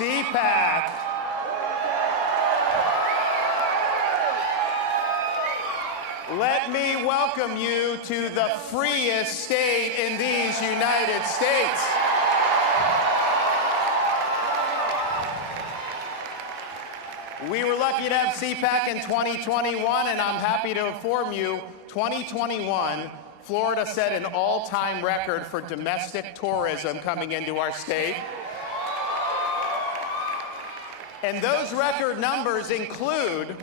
CPAC. Let me welcome you to the freest state in these United States. We were lucky to have CPAC in 2021, and I'm happy to inform you, 2021, Florida set an all-time record for domestic tourism coming into our state. And those record numbers include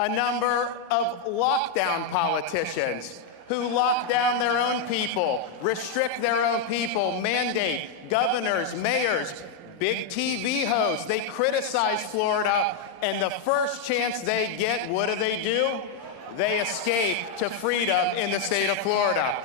a number of lockdown politicians who lock down their own people, restrict their own people, mandate governors, mayors, big TV hosts. They criticize Florida, and the first chance they get, what do? They escape to freedom in the state of Florida.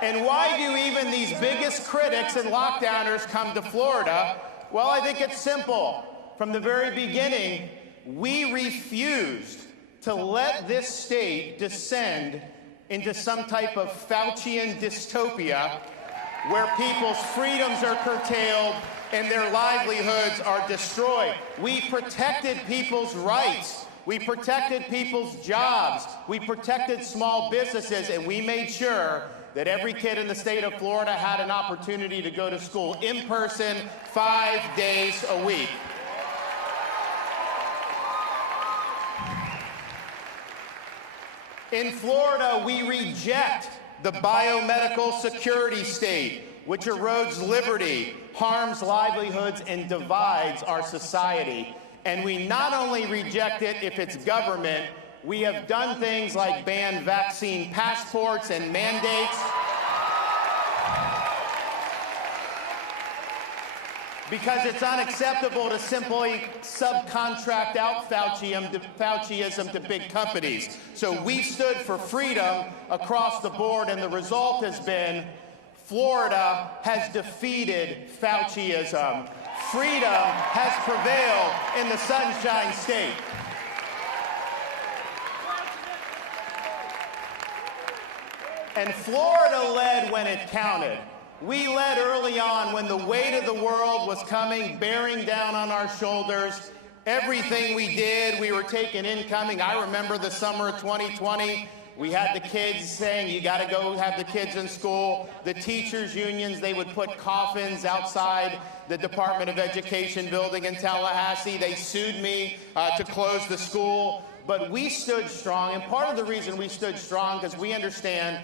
And why do even these biggest critics and lockdowners come to Florida? Well, I think it's simple. From the very beginning, we refused to let this state descend into some type of Faucian dystopia where people's freedoms are curtailed and their livelihoods are destroyed. We protected people's rights. We protected people's jobs. We protected small businesses, and we made sure that every kid in the state of Florida had an opportunity to go to school in person 5 days a week. In Florida, we reject the biomedical security state, which erodes liberty, harms livelihoods, and divides our society. And we not only reject it if it's government, we have done things like ban vaccine passports and mandates. Because it's unacceptable to simply subcontract out Fauciism to big companies. So we stood for freedom across the board, and the result has been Florida has defeated Fauciism. Freedom has prevailed in the Sunshine State. And Florida led when it counted. We led early on when the weight of the world was coming, bearing down on our shoulders. Everything we did, we were taking incoming. I remember the summer of 2020. We had the kids saying, you got to go have the kids in school. The teachers' unions, they would put coffins outside the Department of Education building in Tallahassee. They sued me to close the school. But we stood strong, and part of the reason we stood strong because we understand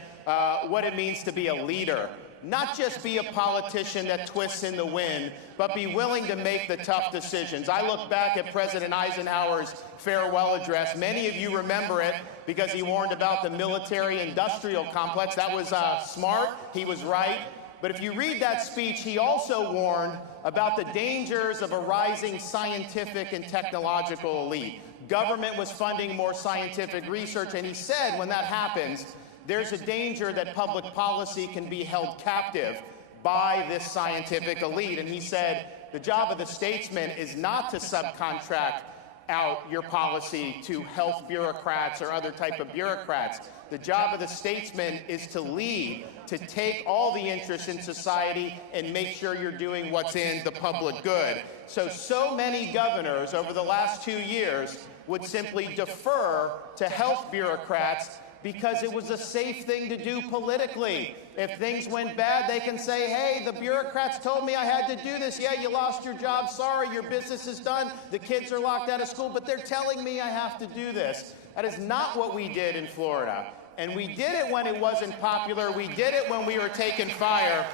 what it means to be a leader. Not just be a politician that twists in the wind, but be willing to make the tough decisions. I look back at President Eisenhower's farewell address. Many of you remember it because he warned about the military-industrial complex. That was smart. He was right. But if you read that speech, he also warned about the dangers of a rising scientific and technological elite. Government was funding more scientific research, and he said when that happens, there's a danger that public policy can be held captive by this scientific elite. And he said, the job of the statesman is not to subcontract out your policy to health bureaucrats or other type of bureaucrats. The job of the statesman is to lead, to take all the interests in society and make sure you're doing what's in the public good. So many governors over the last 2 years would simply defer to health bureaucrats because it was a safe thing to do politically. If things went bad, they can say, hey, the bureaucrats told me I had to do this. Yeah, you lost your job. Sorry, your business is done. The kids are locked out of school, but they're telling me I have to do this. That is not what we did in Florida. And we did it when it wasn't popular. We did it when we were taking fire.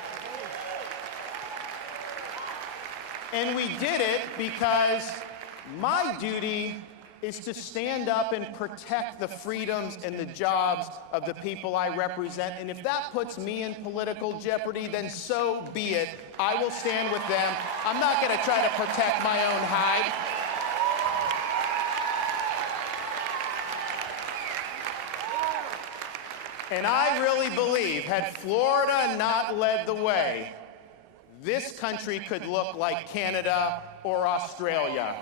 And we did it because my duty is to stand up and protect the freedoms and the jobs of the people I represent. And if that puts me in political jeopardy, then so be it. I will stand with them. I'm not going to try to protect my own hide. And I really believe, had Florida not led the way, this country could look like Canada or Australia.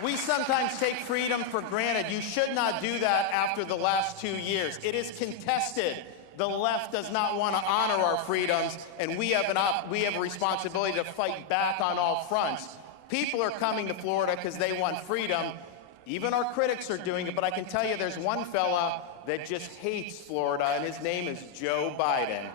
We sometimes take freedom for granted. You should not do that after the last 2 years. It is contested The left does not want to honor our freedoms, and we have a responsibility to fight back on all fronts. People are coming to Florida because they want freedom. Even our critics are doing it, but I can tell you there's one fella that just hates Florida, and his name is Joe Biden.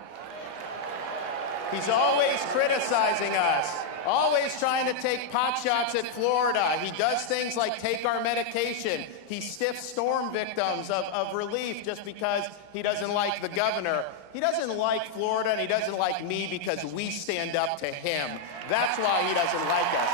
He's always criticizing us, always trying to take pot shots at Florida. He does things like take our medication. He stiffs storm victims of relief just because he doesn't like the governor. He doesn't like Florida, and he doesn't like me because we stand up to him. That's why he doesn't like us.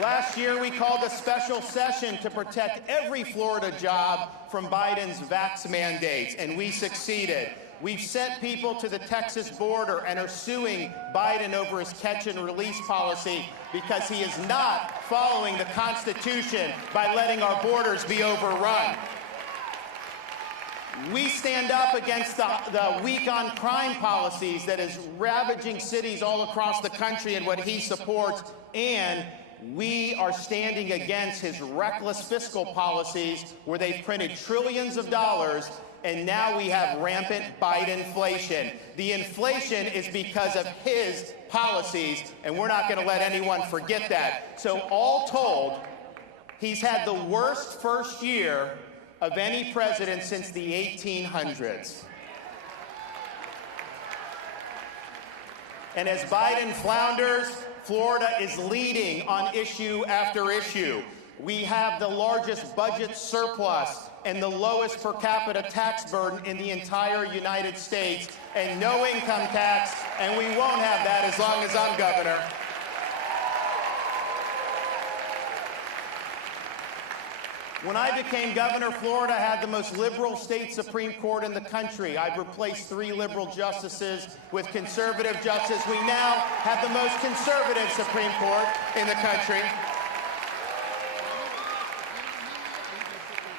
Last year, we called a special session to protect every Florida job from Biden's vax mandates, and we succeeded. We've sent people to the Texas border and are suing Biden over his catch and release policy because he is not following the Constitution by letting our borders be overrun. We stand up against the weak on crime policies that is ravaging cities all across the country and what he supports, and we are standing against his reckless fiscal policies where they've printed trillions of dollars, and now we have rampant Biden-inflation. The inflation is because of his policies, and we're not going to let anyone forget that. So all told, he's had the worst first year of any president since the 1800s. And as Biden flounders, Florida is leading on issue after issue. We have the largest budget surplus and the lowest per capita tax burden in the entire United States, and no income tax, and we won't have that as long as I'm governor. When I became governor, Florida had the most liberal state Supreme Court in the country. I've replaced 3 liberal justices with conservative justices. We now have the most conservative Supreme Court in the country.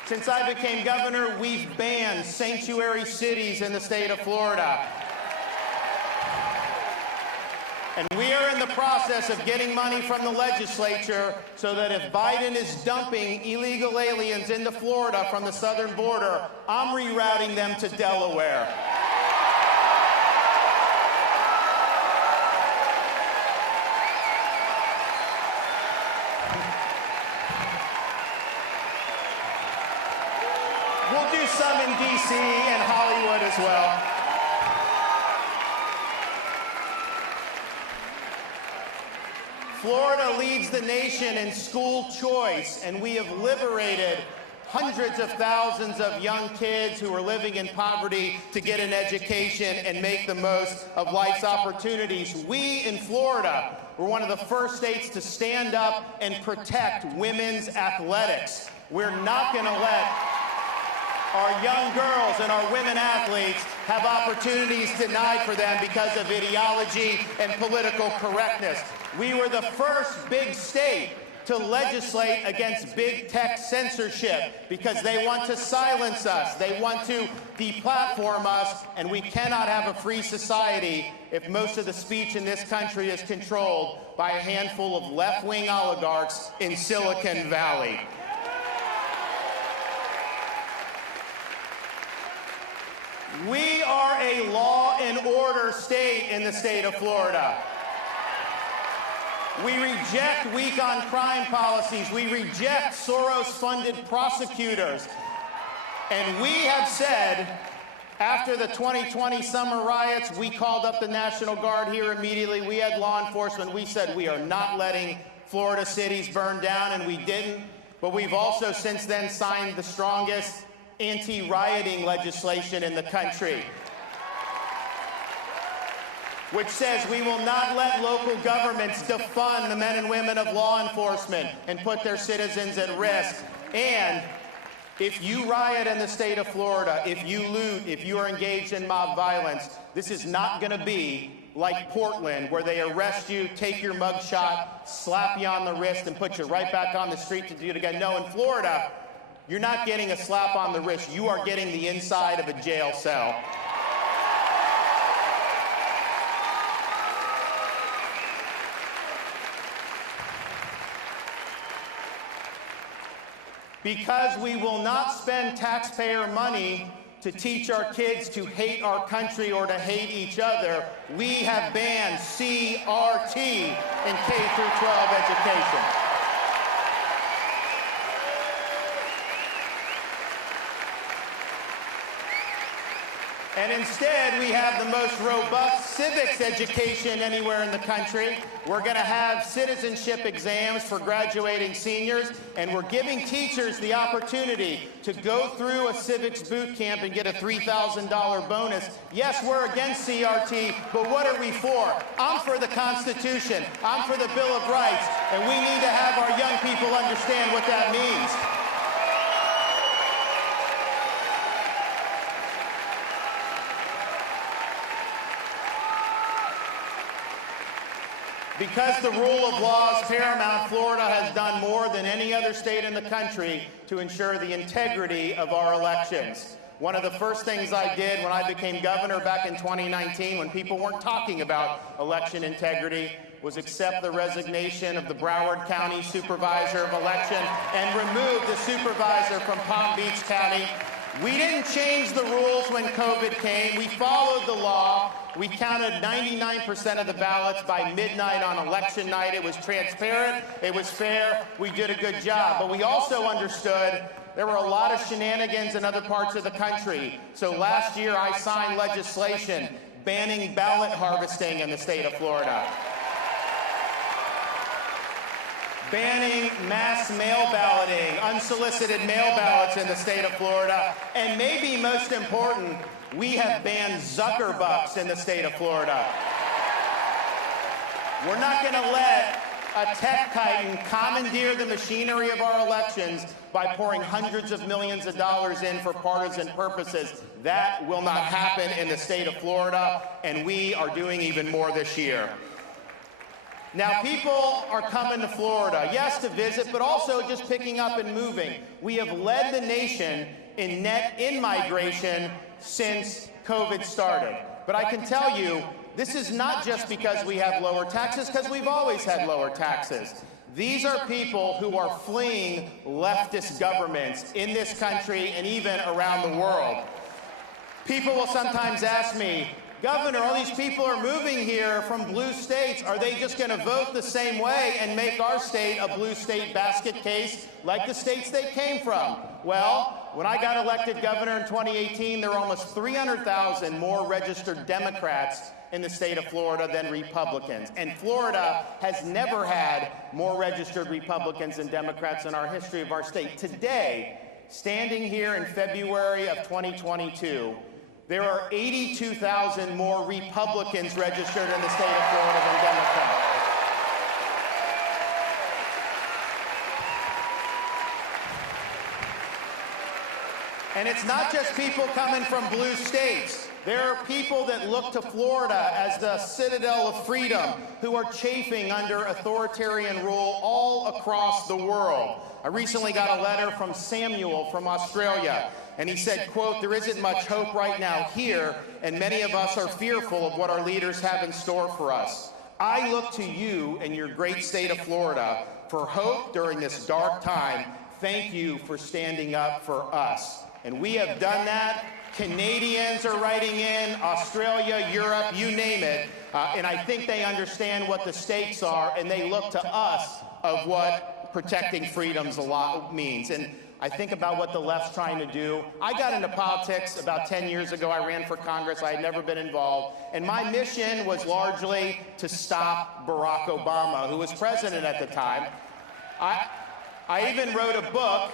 Since I became governor, we've banned sanctuary cities in the state of Florida. And we are in the process of getting money from the legislature so that if Biden is dumping illegal aliens into Florida from the southern border, I'm rerouting them to Delaware. We'll do some in D.C. and Hollywood as well. Florida leads the nation in school choice, and we have liberated hundreds of thousands of young kids who are living in poverty to get an education and make the most of life's opportunities. We in Florida were one of the first states to stand up and protect women's athletics. We're not going to let our young girls and our women athletes have opportunities denied for them because of ideology and political correctness. We were the first big state to legislate against big tech censorship because they want to silence us. They want to deplatform us, and we cannot have a free society if most of the speech in this country is controlled by a handful of left-wing oligarchs in Silicon Valley. We are a law and order state in the state of Florida. We reject weak on crime policies. We reject Soros-funded prosecutors. And we have said, after the 2020 summer riots, we called up the National Guard here immediately. We had law enforcement. We said we are not letting Florida cities burn down, and we didn't. But we've also since then signed the strongest anti-rioting legislation in the country, which says we will not let local governments defund the men and women of law enforcement and put their citizens at risk. And if you riot in the state of Florida, if you loot, if you are engaged in mob violence, this is not going to be like Portland, where they arrest you, take your mugshot, slap you on the wrist, and put you right back on the street to do it again. No, in Florida, you're not getting a slap on the wrist. You are getting the inside of a jail cell. Because we will not spend taxpayer money to teach our kids to hate our country or to hate each other, we have banned CRT in K-12 education. And instead, we have the most robust civics education anywhere in the country. We're going to have citizenship exams for graduating seniors, and we're giving teachers the opportunity to go through a civics boot camp and get a $3,000 bonus. Yes, we're against CRT, but what are we for? I'm for the Constitution. I'm for the Bill of Rights, and we need to have our young people understand what that means. Because the rule of law is paramount, Florida has done more than any other state in the country to ensure the integrity of our elections. One of the first things I did when I became governor back in 2019, when people weren't talking about election integrity, was accept the resignation of the Broward County Supervisor of Election and remove the supervisor from Palm Beach County. We didn't change the rules when COVID came. We followed the law. We counted 99% of the ballots by midnight on election night. It was transparent. It was fair. We did a good job. But we also understood there were a lot of shenanigans in other parts of the country. So last year, I signed legislation banning ballot harvesting in the state of Florida, banning mass mail balloting, unsolicited mail ballots in the state of Florida, and maybe most important, we have banned Zuckerbucks in the state of Florida. We're not going to let a tech titan commandeer the machinery of our elections by pouring hundreds of millions of dollars in for partisan purposes. That will not happen in the state of Florida, and we are doing even more this year. Now, people are coming to Florida, yes, to visit, but also just picking up and moving. We have led the nation in net in-migration since COVID started. But I can tell you, this is not just because we have lower taxes, because we've always had lower taxes. These are people who are fleeing leftist governments in this country and even around the world. People will sometimes ask me, Governor, all these people are moving here from blue states. Are they just going to vote the same way and make our state a blue state basket case like the states they came from? Well, when I got elected governor in 2018, there were almost 300,000 more registered Democrats in the state of Florida than Republicans. And Florida has never had more registered Republicans than Democrats in our history of our state. Today, standing here in February of 2022, there are 82,000 more Republicans registered in the state of Florida than Democrats. And it's not just people coming from blue states. There are people that look to Florida as the citadel of freedom who are chafing under authoritarian rule all across the world. I recently got a letter from Samuel from Australia, and he said, quote, "There isn't much hope right now here, and many of us are fearful of what our leaders have in store for us. I look to you and your great state of Florida for hope during this dark time. Thank you for standing up for us." And we have done that. Canadians are writing in, Australia, Europe, you name it. And I think they understand what the stakes are, and they look to us of what protecting freedoms a lot means. And I think about what the left's trying to do. I got into politics about 10 years ago. I ran for Congress. I had never been involved. And my mission was largely to stop Barack Obama, who was president at the time. I even wrote a book,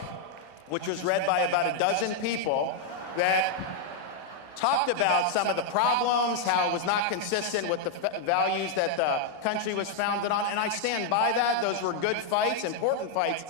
which was read by about a dozen people, that talked about some of the problems, how it was not consistent with the values that the country was founded on. And I stand by that. Those were good fights, important fights.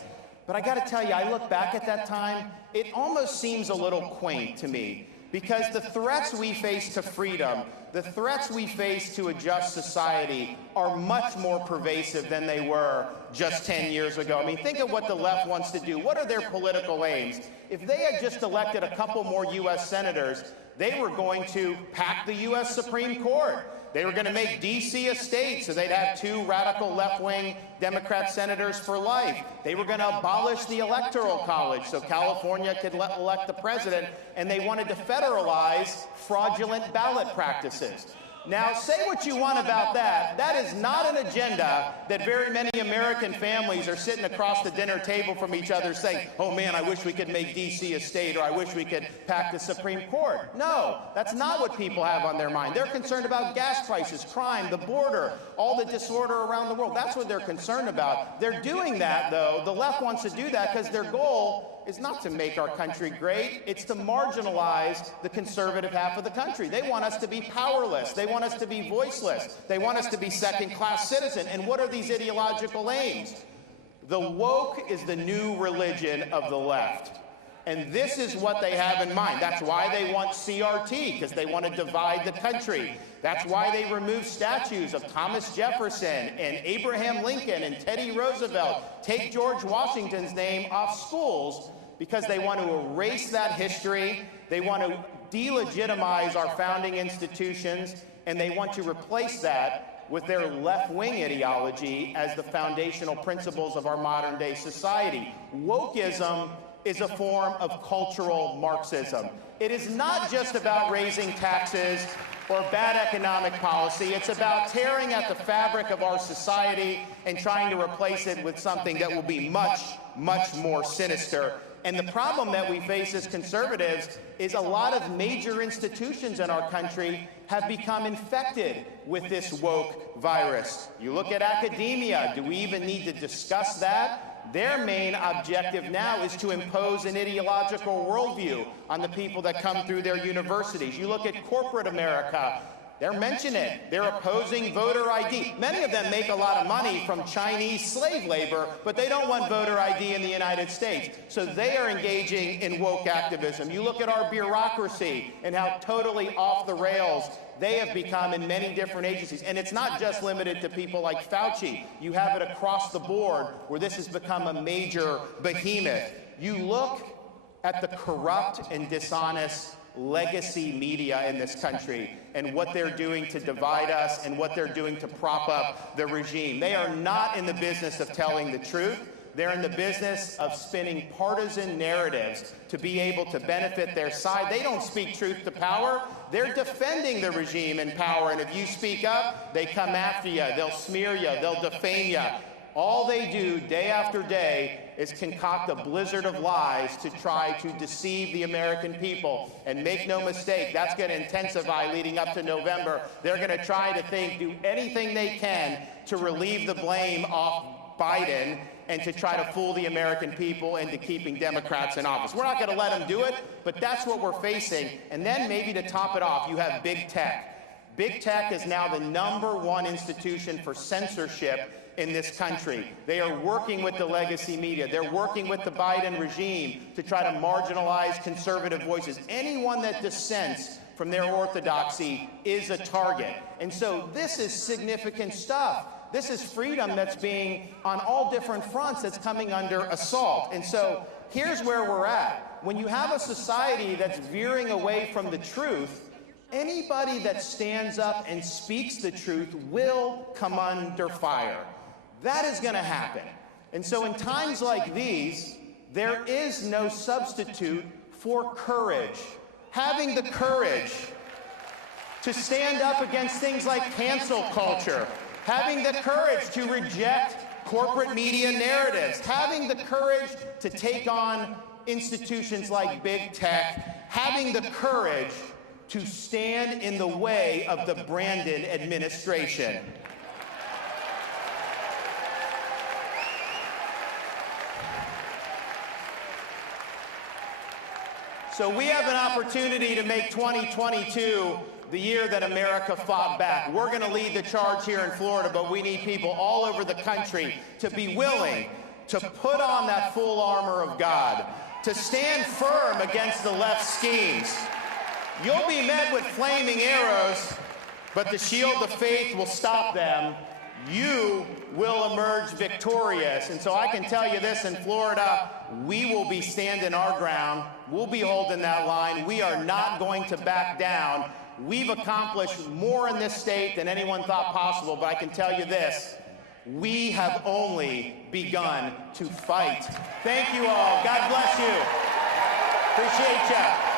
But I got to tell you, I look back at that time, it almost seems a little quaint to me, because the threats we face to freedom, the threats we face to a just society are much more pervasive than they were just 10 years ago. I mean, think of what the left wants to do. What are their political aims? If they had just elected a couple more U.S. senators, they were going to pack the U.S. Supreme Court. They were going to make D.C. a state, so they'd have 2 radical left-wing Democrat senators for life. They were going to abolish the Electoral College so California could elect the president, and they wanted to federalize fraudulent ballot practices. Now, say what you want about that. That is not an agenda that very many American families are sitting across the dinner table from each other saying, oh man, I wish we could make D.C. a state, or I wish we could pack the Supreme Court. No, that's not what people have on their mind. They're concerned about gas prices, crime, the border, all the disorder around the world. That's what they're concerned about. They're doing that, though. The left wants to do that because their goal is not to make our country great. It's to marginalize the conservative half of the country. They want us to be powerless. They want us to be voiceless. They want us to be second-class citizen. And what are these ideological aims? The woke is the new religion of the left. And this is what they have in mind. That's why they want CRT, because they want to divide the country. That's why they remove statues of Thomas Jefferson and Abraham Lincoln and Teddy Roosevelt, take George Washington's name off schools, because they want to erase that history. They want to delegitimize our founding institutions, and they want to replace that with their left-wing ideology as the foundational principles of our modern-day society. Wokeism is a form of cultural Marxism. It is not just about raising taxes or bad economic policy. It's about tearing at the fabric of our society and trying to replace it with something that will be much, much more sinister. And the problem that we face as conservatives is a lot of major institutions in our country have become infected with this woke virus. You look at academia. Do we even need to discuss that? Their main objective now is to impose an ideological worldview on the people that come through their universities. You look at corporate America. They're mentioning it. They're opposing voter ID. Many of them make a lot of money from Chinese slave labor, but they don't want voter ID in the United States. So they are engaging in woke activism. You look at our bureaucracy and how totally off the rails they have become in many different agencies. And it's not just limited to people like Fauci. You have it across the board where this has become a major behemoth. You look at the corrupt and dishonest legacy media in this country and what they're doing to divide us and what they're doing to prop up the regime. They are not in the business of telling the truth. They're in the business of spinning partisan narratives to be able to benefit their side. They don't speak truth to power. They're defending the regime in power. And if you speak up, they come after you. They'll smear you. They'll defame you. All they do day after day is concoct a blizzard of lies to try to deceive the American people. And make no mistake, that's going to intensify leading up to November. They're going to try to do anything they can to relieve the blame off Biden and to try to fool the American people into keeping Democrats in office. We're not going to let them do it, but that's what we're facing. And then maybe to top it off, you have big tech. Big tech is now the #1 institution for censorship in this country. They are working with the legacy media. They're working with the Biden regime to try to marginalize conservative voices. Anyone that dissents from their orthodoxy is a target. And so this is significant stuff. This is freedom that's being, on all different fronts, that's coming under assault. And so here's where we're at. When you have a society that's veering away from the truth, anybody that stands up and speaks the truth will come under fire. That is going to happen. And so in times like these, there is no substitute for courage. Having the courage to stand up against things like cancel culture, having the courage to reject corporate media narratives, having the courage to take on institutions like big tech, having the courage to stand in the way of the Brandon administration. So we have an opportunity to make 2022 the year that America fought back. We're going to lead the charge here in Florida, but we need people all over the country to be willing to put on that full armor of God, to stand firm against the left schemes. You'll be met with flaming arrows, but the shield of faith will stop them. You will emerge victorious. And so I can tell you this, in Florida, we will be standing our ground. We'll be holding that line. We are not going to back down. We've accomplished more in this state than anyone thought possible, but I can tell you this, we have only begun to fight. Thank you all. God bless you. Appreciate you.